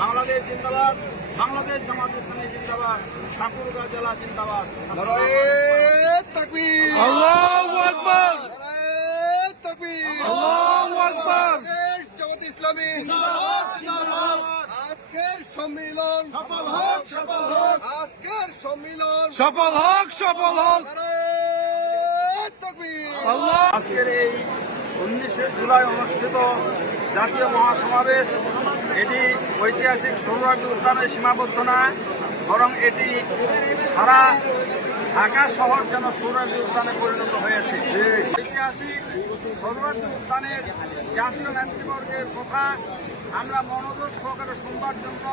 বাংলাদেশ জিন্দাবাদ বাংলাদেশ জামাত ইসলামী জিন্দাবাদ ঠাকুরগাঁ জেলা জিন্দাবাদ। নারায়ে তাকবীর। আল্লাহু আকবার। নারায়ে তাকবীর। আল্লাহু আকবার। বাংলাদেশ জামাত ইসলামী আজকের সম্মিলন সফল হোক সফল হোক। আজকের সম্মিলন সফল হোক সফল হোক। নারায়ে তাকবীর। আল্লাহ। আজকের এই উনিশে জুলাই অনুষ্ঠিত জাতীয় মহাসমাবেশ। এটি ঐতিহাসিক সৌরাটি উদ্যানে সীমাবদ্ধ নয়, বরং এটি সারা ঢাকা শহর যেন সৌরাটি উদ্যানে পরিণত হয়েছে। ঐতিহাসিক সৌরাটি উদ্যানের জাতীয় নেতৃবর্গের কথা আমরা মনোযোগ সহকারে শুনবার জন্য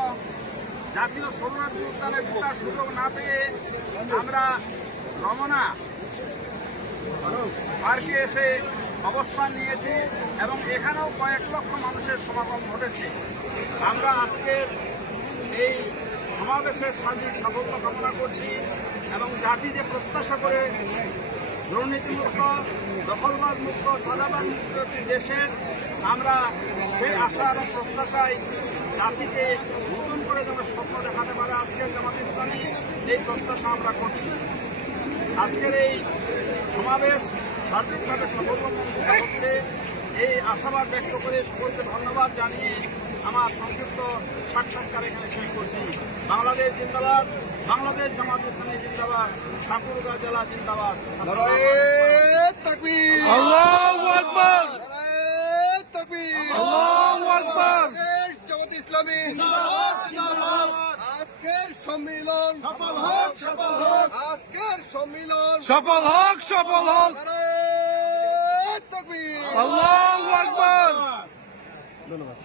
জাতীয় সৌরাটি উদ্যানে ঢোকার সুযোগ না পেয়ে আমরা রমনা পার্কে এসে অবস্থান নিয়েছি এবং এখানেও কয়েক লক্ষ মানুষের সমাগম ঘটেছে। আমরা আজকের এই সমাবেশের সার্বিক সাফল্য কামনা করছি এবং জাতি যে প্রত্যাশা করে দুর্নীতিমুক্ত, দখলবাদ মুক্ত সাদাবাদ মুক্ত একটি দেশের আমরা সেই আশা এবং প্রত্যাশায় জাতিকে নতুন করে যেন স্বপ্ন দেখাতে পারে আজকের জামাত ইসলামী, এই প্রত্যাশা আমরা করছি। আজকের এই সমাবেশ সার্বিকভাবে সফলমণ্ডিত হচ্ছে এই আশাবাদ ব্যক্ত করে সকলকে ধন্যবাদ জানিয়ে আমার সংযুক্ত সাক্ষাৎকার এখানে শেষ করছি। বাংলাদেশ জিন্দাবাদ বাংলাদেশ জামাত ইসলামী জিন্দাবাদ ঠাকুরগাঁ জেলা জিন্দাবাদ। সম্মিলন সফল হোক সফল হোক। আজকের সম্মিলন সফল হোক সফল হোক। ধন্যবাদ।